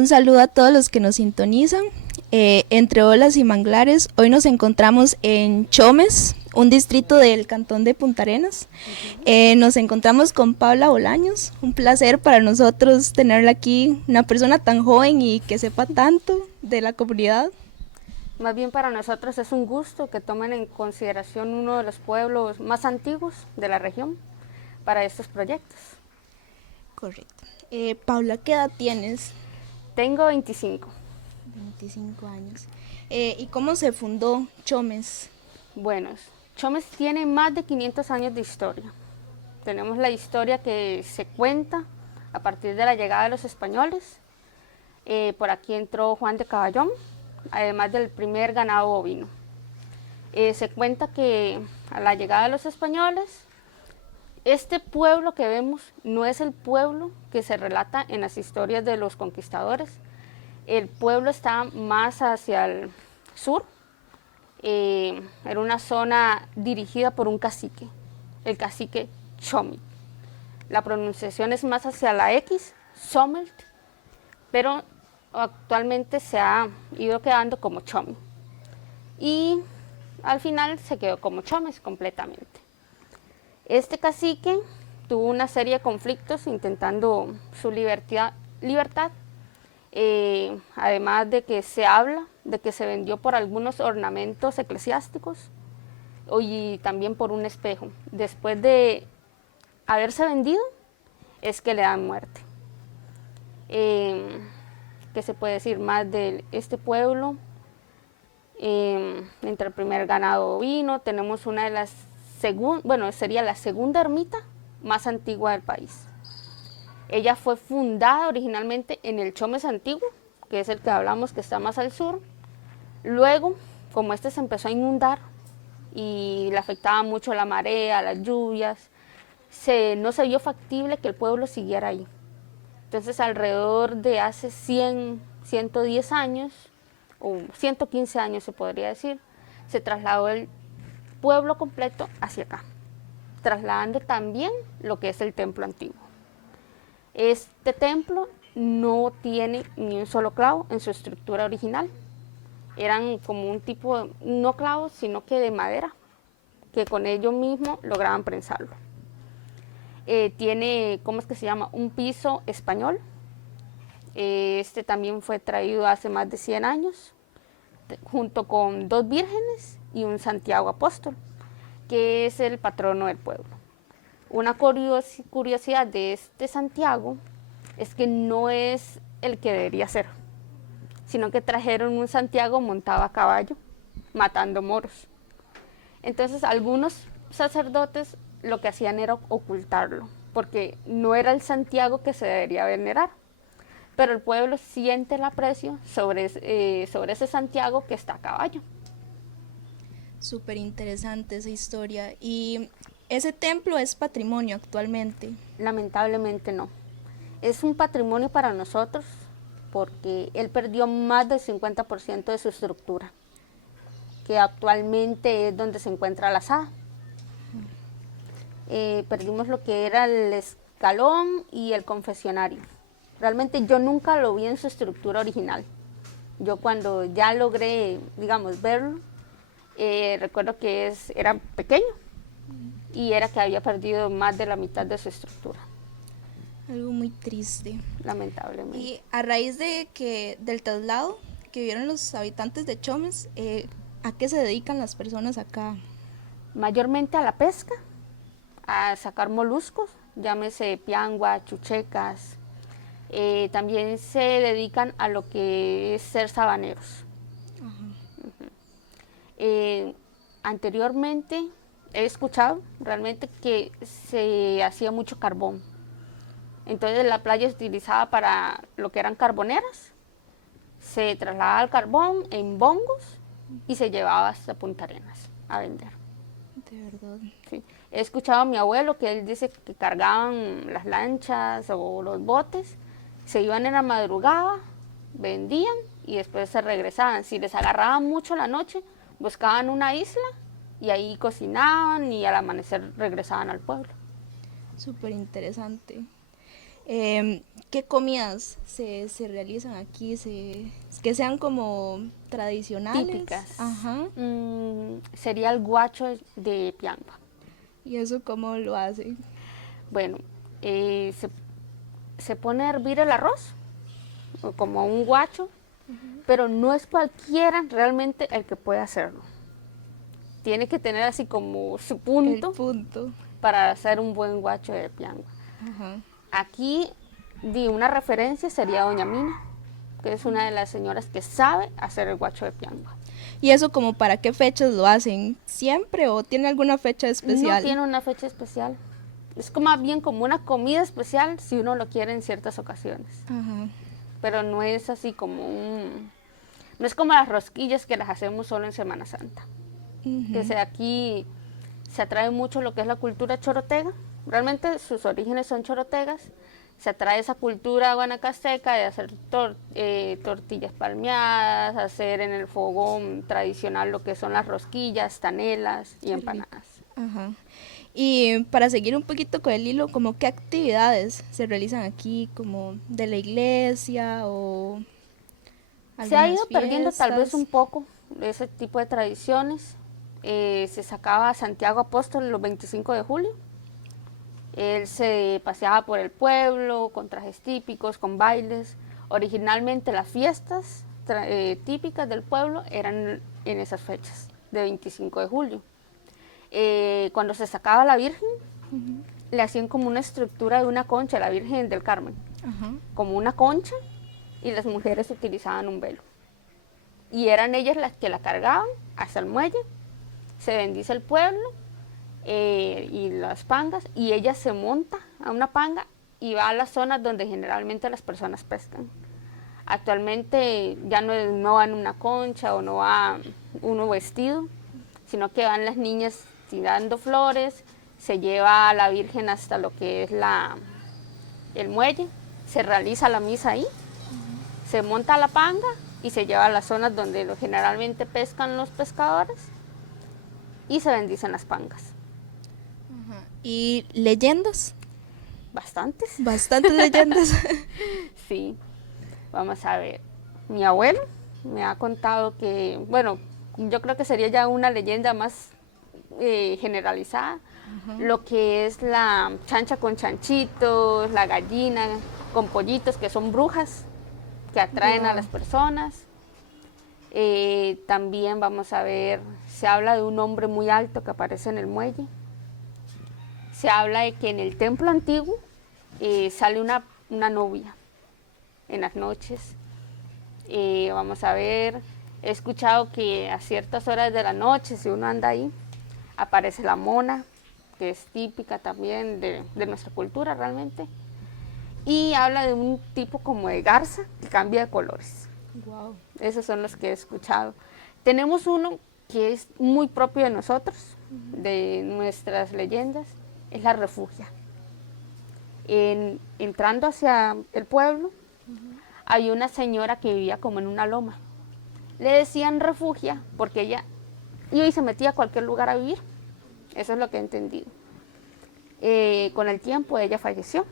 Un saludo a todos los que nos sintonizan. Entre olas y manglares, hoy nos encontramos en Chomes, un distrito del cantón de Punta Arenas. Nos encontramos con Paula Bolaños. Un placer para nosotros tenerla aquí, una persona tan joven y que sepa tanto de la comunidad. Más bien para nosotros es un gusto que tomen en consideración uno de los pueblos más antiguos de la región para estos proyectos. Correcto. Paula, ¿qué edad tienes? Tengo 25. 25 años. ¿Y cómo se fundó Chomes? Bueno, Chomes tiene más de 500 años de historia. Tenemos la historia que se cuenta a partir de la llegada de los españoles. Por aquí entró Juan de Caballón, además del primer ganado bovino. Se cuenta que a la llegada de los españoles, este pueblo que vemos no es el pueblo que se relata en las historias de los conquistadores. El pueblo está más hacia el sur, era una zona dirigida por un cacique, el cacique Chomit. La pronunciación es más hacia la X, Somelt, pero actualmente se ha ido quedando como Chomit. Y al final se quedó como Chomes completamente. Este cacique tuvo una serie de conflictos intentando su libertad, además de que se habla de que se vendió por algunos ornamentos eclesiásticos y también por un espejo. Después de haberse vendido, es que le dan muerte. ¿Qué se puede decir más de este pueblo? Entre el primer ganado bovino, tenemos una de las sería la segunda ermita más antigua del país. Ella fue fundada originalmente en el Chomes antiguo, que es el que hablamos que está más al sur. Luego, como este se empezó a inundar y le afectaba mucho la marea, las lluvias, no se vio factible que el pueblo siguiera ahí. Entonces, alrededor de hace 100, 110 años, o 115 años se podría decir, se trasladó el pueblo completo hacia acá, trasladando también lo que es el templo antiguo. Este templo no tiene ni un solo clavo en su estructura original. Eran como un tipo, no clavos, sino que de madera, que con ellos mismos lograban prensarlo. Tiene, ¿cómo es que se llama? Un piso español. Este también fue traído hace más de 100 años, junto con 2 vírgenes y un Santiago Apóstol, que es el patrono del pueblo. Una curiosidad de este Santiago es que no es el que debería ser, sino que trajeron un Santiago montado a caballo, matando moros. Entonces algunos sacerdotes lo que hacían era ocultarlo, porque no era el Santiago que se debería venerar. Pero el pueblo siente el aprecio sobre ese Santiago que está a caballo. Súper interesante esa historia. ¿Y ese templo es patrimonio actualmente? Lamentablemente no. Es un patrimonio para nosotros porque él perdió más del 50% de su estructura, que actualmente es donde se encuentra la asada. Perdimos lo que era el escalón y el confesionario. Realmente yo nunca lo vi en su estructura original. Yo cuando ya logré, digamos, verlo, recuerdo que era pequeño y era que había perdido más de la mitad de su estructura. Algo muy triste. Lamentablemente. Y a raíz del traslado que vieron los habitantes de Chomes, ¿a qué se dedican las personas acá? Mayormente a la pesca, a sacar moluscos, llámese piangua, chuchecas. También se dedican a lo que es ser sabaneros. Anteriormente he escuchado realmente que se hacía mucho carbón. Entonces la playa se utilizaba para lo que eran carboneras, se trasladaba el carbón en bongos y se llevaba hasta Punta Arenas a vender. De verdad. Sí. He escuchado a mi abuelo que él dice que cargaban las lanchas o los botes, se iban en la madrugada, vendían y después se regresaban. Si les agarraban mucho la noche, buscaban una isla y ahí cocinaban y al amanecer regresaban al pueblo. Súper interesante. ¿Qué comidas se realizan aquí? Que sean como tradicionales. Típicas. Ajá. Sería el guacho de Piangua. ¿Y eso cómo lo hacen? Bueno, se pone a hervir el arroz, o como un guacho, pero no es cualquiera realmente el que puede hacerlo. Tiene que tener así como su punto, El punto. para hacer un buen guacho de Piangua. Ajá. Aquí una referencia sería Doña Mina, que es una de las señoras que sabe hacer el guacho de Piangua. ¿Y eso como para qué fechas lo hacen? ¿Siempre o tiene alguna fecha especial? No tiene una fecha especial. Es como, más bien como una comida especial si uno lo quiere en ciertas ocasiones. Ajá. Pero no es así como no es como las rosquillas que las hacemos solo en Semana Santa. Que aquí se atrae mucho lo que es la cultura chorotega. Realmente sus orígenes son chorotegas. Se atrae esa cultura guanacasteca de hacer tortillas palmeadas, hacer en el fogón tradicional lo que son las rosquillas, tanelas y empanadas. Ajá. Y para seguir un poquito con el hilo, como qué actividades se realizan aquí, como de la iglesia o Se ha algunas ido perdiendo tal vez fiestas? un poco ese tipo de tradiciones. Se sacaba a Santiago Apóstol los 25 de julio. Él se paseaba por el pueblo con trajes típicos, con bailes. Originalmente las fiestas típicas del pueblo eran en esas fechas, de 25 de julio. Cuando se sacaba a la Virgen, le hacían como una estructura de una concha, la Virgen del Carmen, Ajá. como una concha, y las mujeres utilizaban un velo. Y eran ellas las que la cargaban hasta el muelle, se bendice el pueblo y las pangas, y ella se monta a una panga y va a las zonas donde generalmente las personas pescan. Actualmente ya no va en una concha o no va uno vestido, sino que van las niñas tirando flores, se lleva a la Virgen hasta lo que es el muelle, se realiza la misa ahí, se monta la panga y se lleva a las zonas donde generalmente pescan los pescadores y se bendicen las pangas. Ajá. ¿Y leyendas? Bastantes. Bastantes leyendas. Sí, vamos a ver. Mi abuelo me ha contado que, bueno, yo creo que sería ya una leyenda más generalizada, lo que es la chancha con chanchitos, la gallina con pollitos, que son brujas que atraen a las personas. También vamos a ver, se habla de un hombre muy alto que aparece en el muelle. Se habla de que en el templo antiguo sale una novia en las noches. Vamos a ver, he escuchado que a ciertas horas de la noche, si uno anda ahí, aparece la mona, que es típica también de nuestra cultura realmente. Y habla de un tipo como de garza que cambia de colores. Wow. Esos son los que he escuchado. Tenemos uno que es muy propio de nosotros, de nuestras leyendas, es la refugia. Entrando hacia el pueblo, hay una señora que vivía como en una loma. Le decían refugia porque ella iba y se metía a cualquier lugar a vivir. Eso es lo que he entendido. Con el tiempo ella falleció.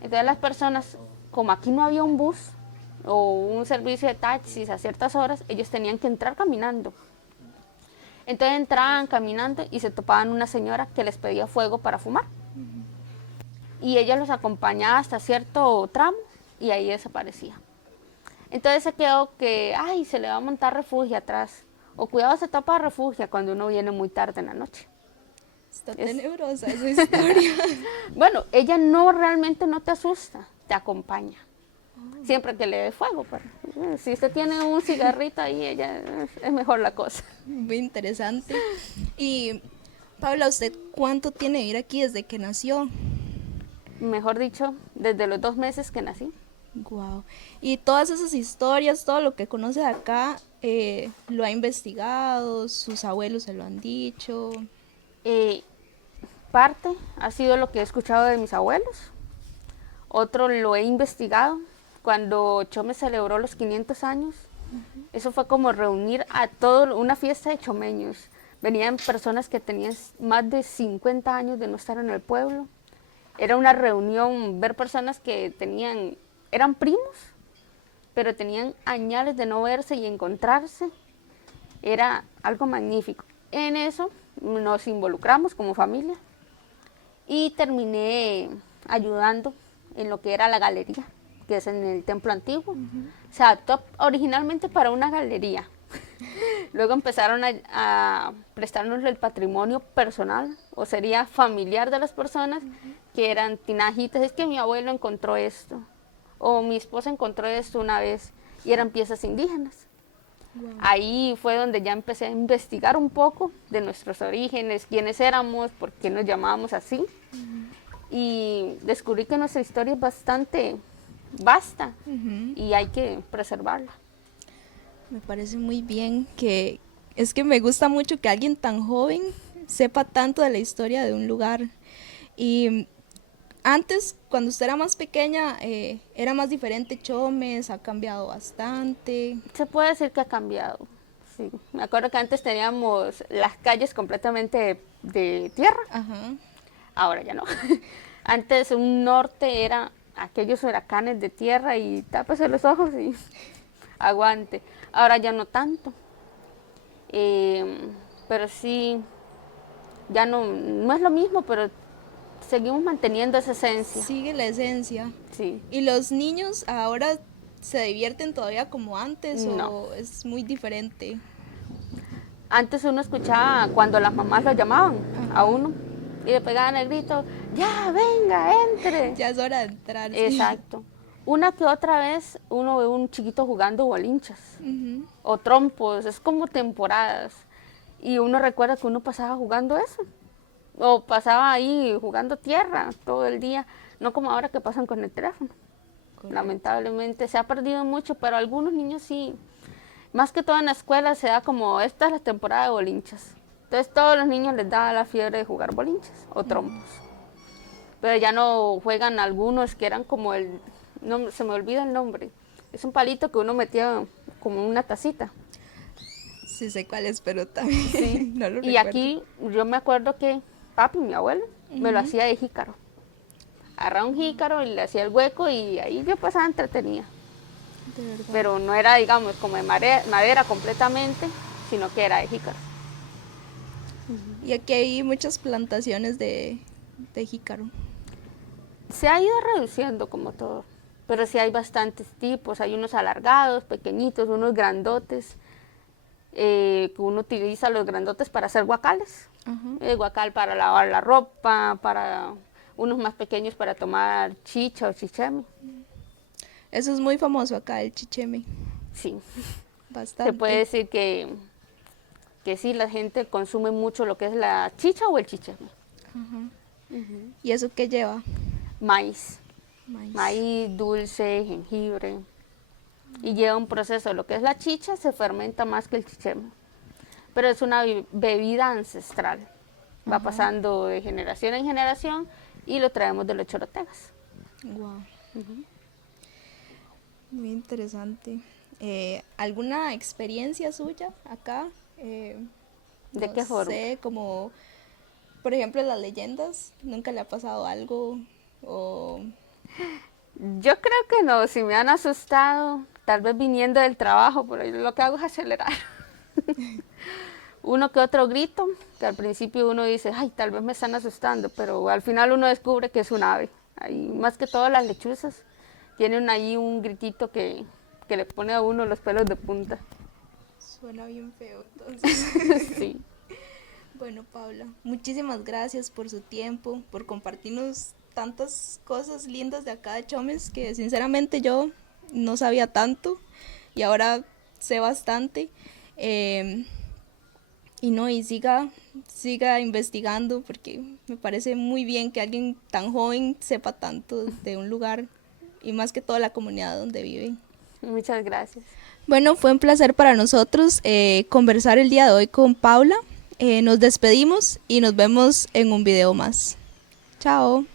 Entonces las personas, como aquí no había un bus o un servicio de taxis a ciertas horas, ellos tenían que entrar caminando. Entonces entraban caminando y se topaban una señora que les pedía fuego para fumar. Y ella los acompañaba hasta cierto tramo y ahí desaparecía. Entonces se quedó que, ay, se le va a montar refugia atrás. O cuidado, se topa refugia cuando uno viene muy tarde en la noche. Está tenebrosa esa historia. Bueno, ella realmente no te asusta, te acompaña. Siempre que le dé fuego. Pero, si usted tiene un cigarrito ahí, es mejor la cosa. Muy interesante. Y Paula, ¿usted cuánto tiene de vivir aquí desde que nació? Mejor dicho, desde los 2 meses que nací. Wow. Y todas esas historias, todo lo que conoce de acá, lo ha investigado, sus abuelos se lo han dicho. Parte ha sido lo que he escuchado de mis abuelos, otro lo he investigado. Cuando Chome celebró los 500 años, eso fue como reunir a toda una fiesta de chomeños. Venían personas que tenían más de 50 años de no estar en el pueblo, Era una reunión, ver personas que eran primos, pero tenían años de no verse y encontrarse. Era algo magnífico. En eso nos involucramos como familia y terminé ayudando en lo que era la galería, que es en el templo antiguo. Se adaptó originalmente para una galería. Luego empezaron a prestarnos el patrimonio personal, o sería familiar de las personas, que eran tinajitas. Es que mi abuelo encontró esto, o mi esposa encontró esto una vez, y eran piezas indígenas. Wow. Ahí fue donde ya empecé a investigar un poco de nuestros orígenes, quiénes éramos, por qué nos llamábamos así. Y descubrí que nuestra historia es bastante vasta y hay que preservarla. Me parece muy bien que es que me gusta mucho que alguien tan joven sepa tanto de la historia de un lugar. Y antes, cuando usted era más pequeña, era más diferente Chomes, ha cambiado bastante. Se puede decir que ha cambiado, sí. Me acuerdo que antes teníamos las calles completamente de tierra. Ajá. Ahora ya no. Antes un norte era aquellos huracanes de tierra y tápese los ojos y aguante. Ahora ya no tanto. Pero sí, ya no es lo mismo, pero seguimos manteniendo esa esencia. Sigue la esencia. Sí. ¿Y los niños ahora se divierten todavía como antes o es muy diferente? Antes uno escuchaba cuando las mamás lo llamaban a uno y le pegaban el grito, ya, venga, entre. Ya es hora de entrar. Sí. Exacto. Una que otra vez uno ve un chiquito jugando bolinchas o trompos, es como temporadas. Y uno recuerda que uno pasaba jugando eso. O pasaba ahí jugando tierra todo el día, no como ahora que pasan con el teléfono. Correcto. Lamentablemente se ha perdido mucho, pero algunos niños sí. Más que todo en la escuela se da como, esta es la temporada de bolinchas. Entonces todos los niños les da la fiebre de jugar bolinchas o trompos. Pero ya no juegan algunos que eran como no, se me olvida el nombre. Es un palito que uno metía como una tacita. Sí sé cuál es, pero también sí. No lo recuerdo. Y aquí yo me acuerdo que papi, mi abuelo, me lo hacía de jícaro. Agarraba un jícaro y le hacía el hueco y ahí yo pasaba entretenida. Pero no era, digamos, como de madera completamente, sino que era de jícaro. Y aquí hay muchas plantaciones de jícaro. Se ha ido reduciendo como todo, pero sí hay bastantes tipos. Hay unos alargados, pequeñitos, unos grandotes, que uno utiliza los grandotes para hacer guacales. Guacal para lavar la ropa, para unos más pequeños para tomar chicha o chicheme. Eso es muy famoso acá, el chicheme. Sí, bastante. Se puede decir que sí, la gente consume mucho lo que es la chicha o el chicheme. ¿Y eso qué lleva? Maíz, dulce, jengibre. Y lleva un proceso, lo que es la chicha se fermenta más que el chicheme. Pero es una bebida ancestral. Va pasando de generación en generación y lo traemos de los chorotegas. Wow. Muy interesante. ¿Alguna experiencia suya acá? ¿De qué forma? No sé, como, por ejemplo, las leyendas. ¿Nunca le ha pasado algo? O... Yo creo que no, si me han asustado, tal vez viniendo del trabajo, pero lo que hago es acelerar. Uno que otro grito, que al principio uno dice, ay, tal vez me están asustando, pero al final uno descubre que es un ave. Ahí, más que todas las lechuzas tienen ahí un gritito que le pone a uno los pelos de punta. Suena bien feo, entonces. Sí. Bueno, Paula, muchísimas gracias por su tiempo, por compartirnos tantas cosas lindas de acá de Chomes, que sinceramente yo no sabía tanto y ahora sé bastante. Y siga investigando, porque me parece muy bien que alguien tan joven sepa tanto de un lugar y más que todo la comunidad donde viven. Muchas gracias. Bueno, fue un placer para nosotros conversar el día de hoy con Paula. Nos despedimos y nos vemos en un video más. Chao.